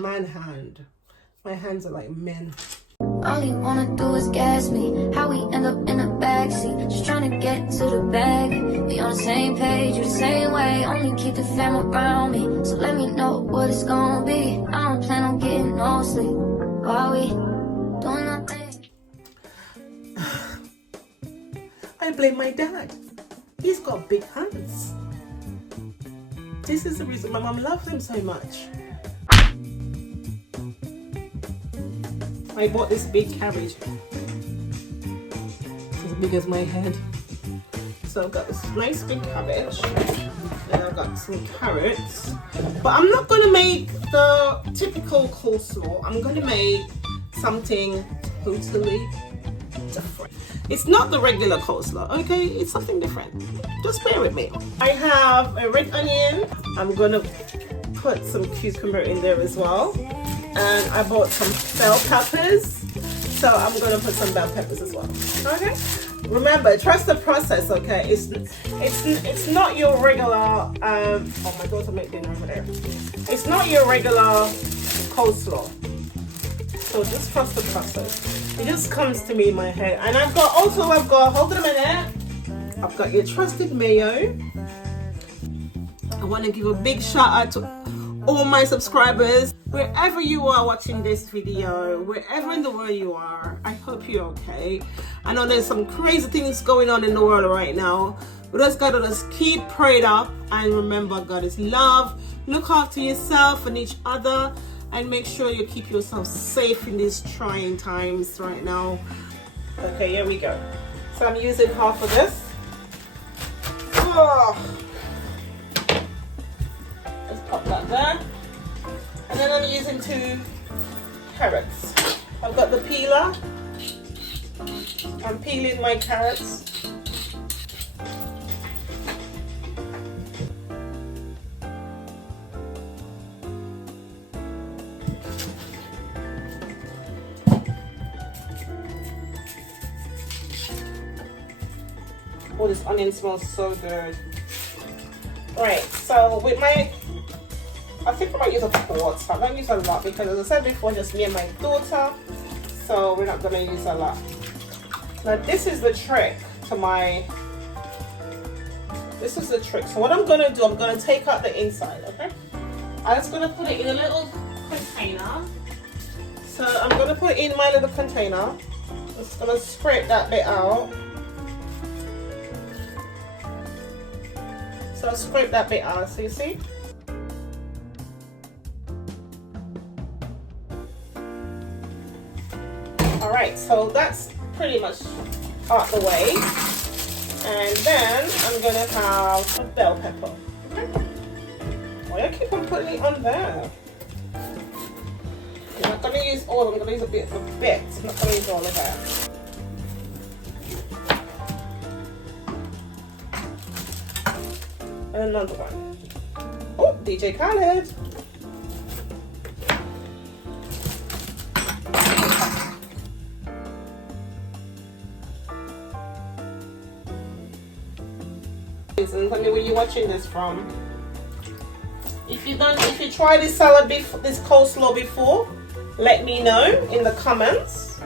man hand. My hands are like men. All you wanna do is gas me. How we end up in the backseat, just trying to get to the bag. We on the same page, you the same way. Only keep the fam around me, so let me know what it's gonna be. I don't plan on getting no sleep while we doing nothing. I blame my dad. He's got big hands. This is the reason my mom loves him so much. I bought this big cabbage. It's as big as my head. So I've got this nice big cabbage. And I've got some carrots. But I'm not going to make the typical coleslaw. I'm going to make something totally different. It's not the regular coleslaw, okay? It's something different. Just bear with me. I have a red onion. I'm going to put some cucumber in there as well. And I bought some bell peppers, so I'm gonna put some bell peppers as well. Okay. Remember, trust the process. Okay. It's not your regular. Oh, my daughter made dinner over there. It's not your regular coleslaw. So just trust the process. It just comes to me in my head. And I've got hold on a minute. I've got your trusted mayo. I want to give a big shout out to all my subscribers, wherever you are watching this video, wherever in the world you are. I hope you're okay. I know there's some crazy things going on in the world right now, but just gotta just keep prayed up and remember God is love. Look after yourself and each other and make sure you keep yourself safe in these trying times right now. Okay, here we go. So I'm using half of this. Oh. Pop that there, and then I'm using 2 carrots. I've got the peeler. I'm peeling my carrots. Oh, this onion smells so good. Alright, so with my I think I might use a quart. I'm going to use a lot because, as I said before, just me and my daughter, so we're not going to use a lot. Now this is the trick to this is the trick. So what I'm going to do, I'm going to take out the inside, okay? I'm just going to put it in a little container. So I'm going to put it in my little container. I'm just going to scrape that bit out. So I'll scrape that bit out, so you see? Alright, so that's pretty much out the way. And then I'm going to have a bell pepper. Okay. Why do I keep on putting it on there? I'm not going to use all of them, I'm going to use a bit. I'm not going to use all of that. And another one. Oh, DJ Khaled. And tell me where you're watching this from. If you try this salad this coleslaw before, let me know in the comments.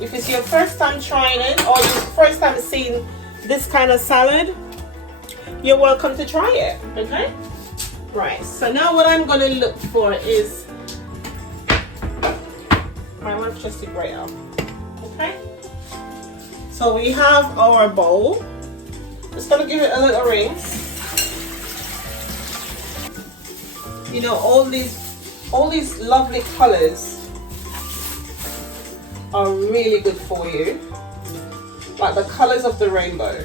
If it's your first time trying it or your first time seeing this kind of salad, you're welcome to try it. Okay? Right, so now what I'm gonna look for is my Worcestershire grate up. Okay? So we have our bowl. Just gonna give it a little rinse. You know, all these lovely colors are really good for you, like the colors of the rainbow.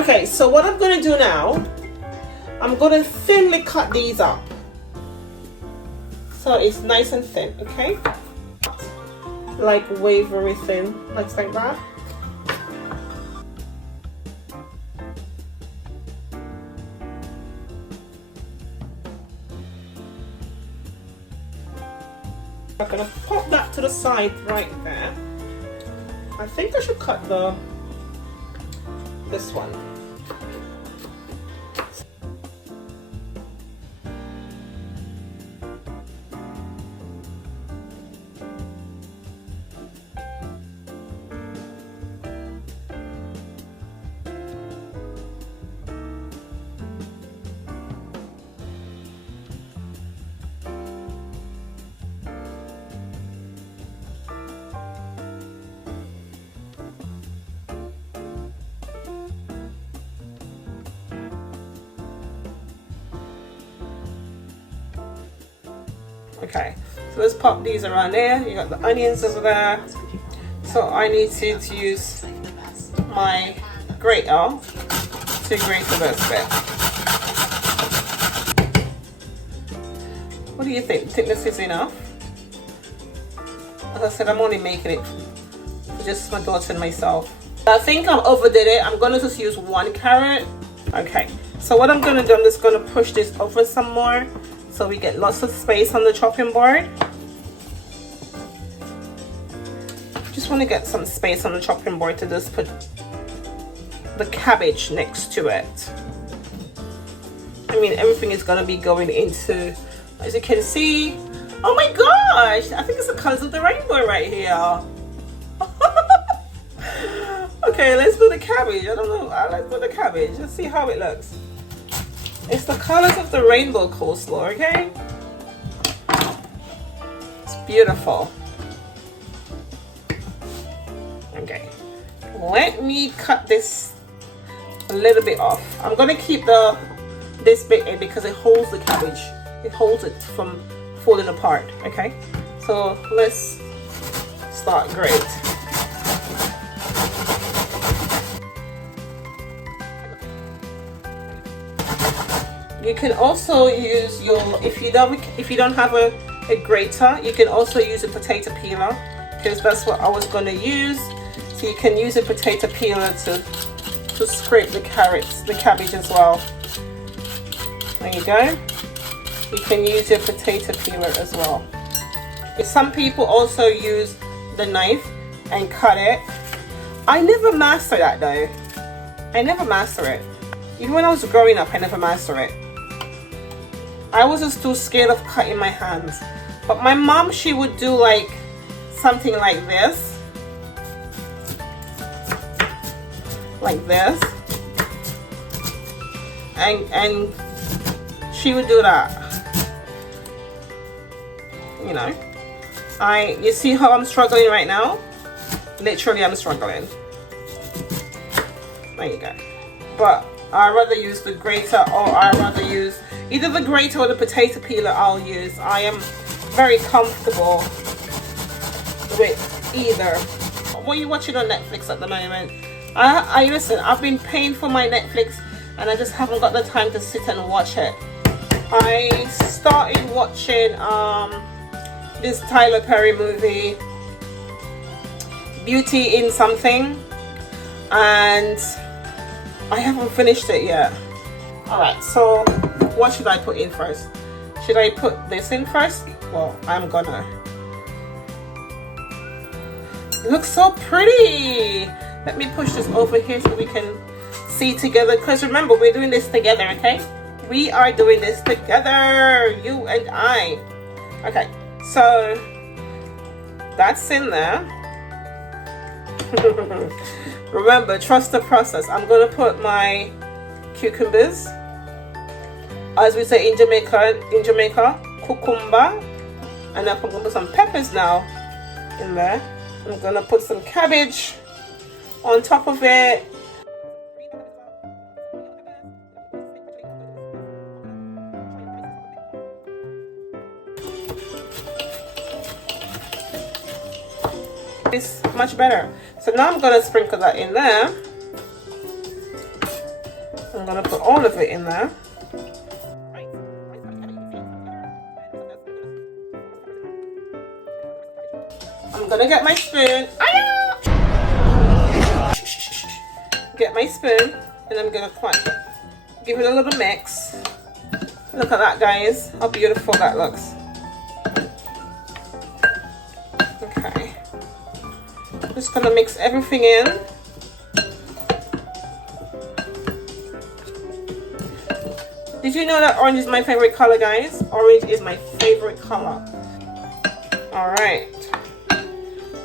Okay, so what I'm gonna do now, I'm gonna thinly cut these up so it's nice and thin. Okay, like wavery thin, like that. I'm gonna pop that to the side right there. I think I should cut this one. Okay, so let's pop these around there. You got the onions over there. So I need to use my grater to grate the rest bit. What do you think? Think this is enough? As I said, I'm only making it for just my daughter and myself. I think I overdid it. I'm gonna just use 1 carrot. Okay, so what I'm gonna do, I'm just gonna push this over some more so we get lots of space on the chopping board. Just want to get some space on the chopping board to just put the cabbage next to it. I mean, everything is gonna be going into, as you can see. Oh my gosh, I think it's the colors of the rainbow right here. Okay, let's do the cabbage. I don't know, I like the cabbage. Let's see how it looks. It's the colors of the rainbow coleslaw, okay? It's beautiful. Okay, let me cut this a little bit off. I'm gonna keep this bit in because it holds the cabbage. It holds it from falling apart, okay? So let's start grate. You can also use your, if you don't have a grater, you can also use a potato peeler, because that's what I was gonna use. So you can use a potato peeler to scrape the cabbage as well. There you go. You can use your potato peeler as well. Some people also use the knife and cut it. I never master that though. I never master it. Even when I was growing up, I never mastered it. I was just too scared of cutting my hands. But my mom, she would do like something like this. Like this. And she would do that. You know. You see how I'm struggling right now? Literally, I'm struggling. There you go. But I'd rather use the grater, or I'd rather use either the grater or the potato peeler. I'll use. I am very comfortable with either. What are you watching on Netflix at the moment? Listen, I've been paying for my Netflix and I just haven't got the time to sit and watch it. I started watching this Tyler Perry movie, Beauty in Something, and I haven't finished it yet. Alright, so what should I put in first? Should I put this in first? Well, I'm gonna. It looks so pretty! Let me push this over here so we can see together, because remember, we're doing this together, okay? We are doing this together, you and I. Okay, so that's in there. Remember, trust the process. I'm gonna put my cucumbers, as we say in Jamaica, cucumber, and I'm gonna put some peppers now in there. I'm gonna put some cabbage on top of it. It's much better. So now I'm gonna sprinkle that in there. I'm gonna put all of it in there. I'm gonna get my spoon. Get my spoon, and I'm gonna give it a little mix. Look at that, guys, how beautiful that looks. Okay, I'm just gonna mix everything in. Did you know that orange is my favorite color, guys? Orange is my favorite color. All right,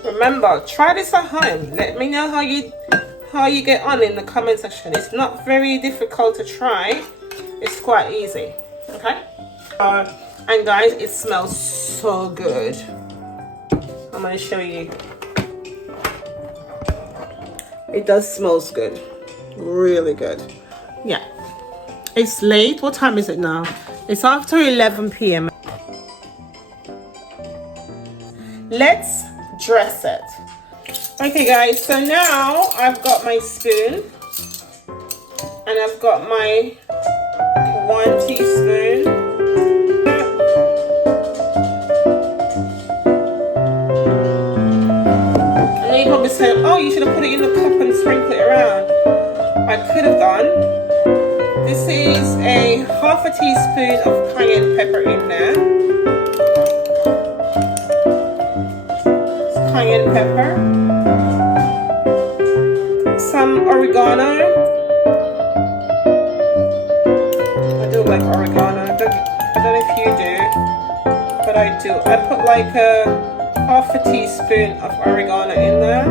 remember, try this at home. Let me know how you get on in the comment section. It's not very difficult to try. It's quite easy. Okay. And guys, it smells so good. I'm gonna show you. It does smells good. Really good. Yeah. It's late. What time is it now? It's after 11 p.m. let's dress it. Okay guys, so now I've got my spoon and I've got my 1 teaspoon. And you probably said, oh, you should have put it in the cup and sprinkle it around. I could have done. This is a half a teaspoon of cayenne pepper in there. It's cayenne pepper. Some oregano. I do like oregano. I don't know if you do, but I do. I put like a half a teaspoon of oregano in there.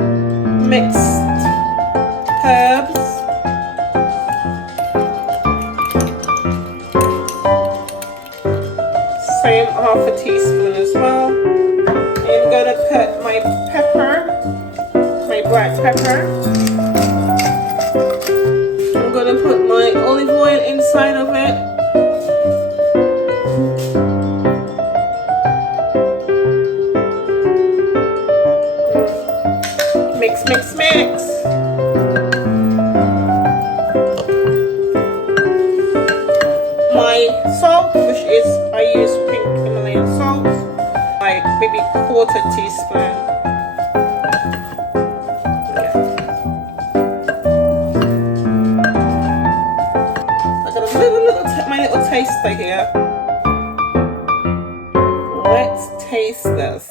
Mixed herbs. Same half a teaspoon as well. I'm gonna put my pepper, my black pepper. I'm gonna put my olive oil inside of it. Mix, mix, mix. My salt, which is, I use pink Himalayan salt, like maybe 1/4 teaspoon. Yeah. I got my little taster here. Let's taste this.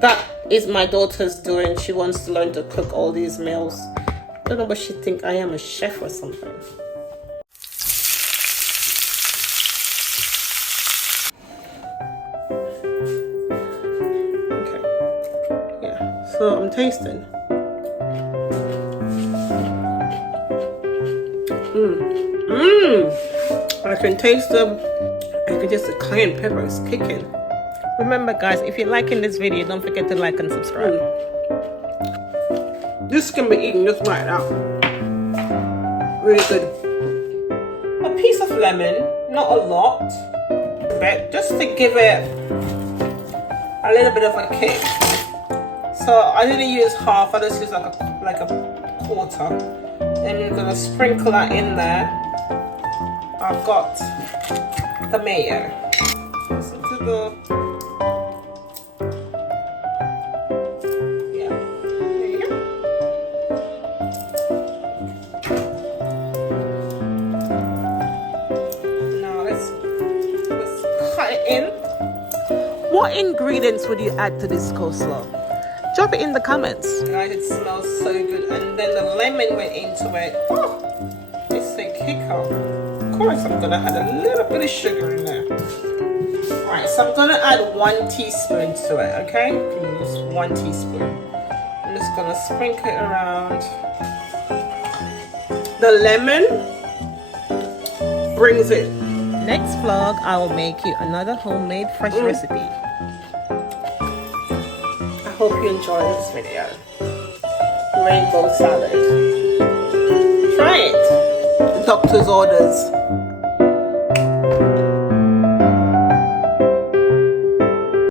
That is my daughter's doing. She wants to learn to cook all these meals. I don't know what she think I am, a chef or something. Okay. Yeah. So I'm tasting. I can taste the cayenne pepper is kicking. Remember guys, if you're liking this video, don't forget to like and subscribe. This can be eaten just like that. Really good. A piece of lemon, not a lot, but just to give it a little bit of a kick. So I didn't use half, I just used like a 1/4. Then you're gonna sprinkle that in there. I've got the mayo. So to the what ingredients would you add to this coleslaw? Drop it in the comments. Guys, it smells so good. And then the lemon went into it. Oh, it's a kicker. Of course, I'm going to add a little bit of sugar in there. Alright, so I'm going to add 1 teaspoon to it, okay? Just 1 teaspoon. I'm just going to sprinkle it around. The lemon brings it. Next vlog, I will make you another homemade fresh recipe. I hope you enjoy this video. Rainbow salad. Try it. The doctor's orders.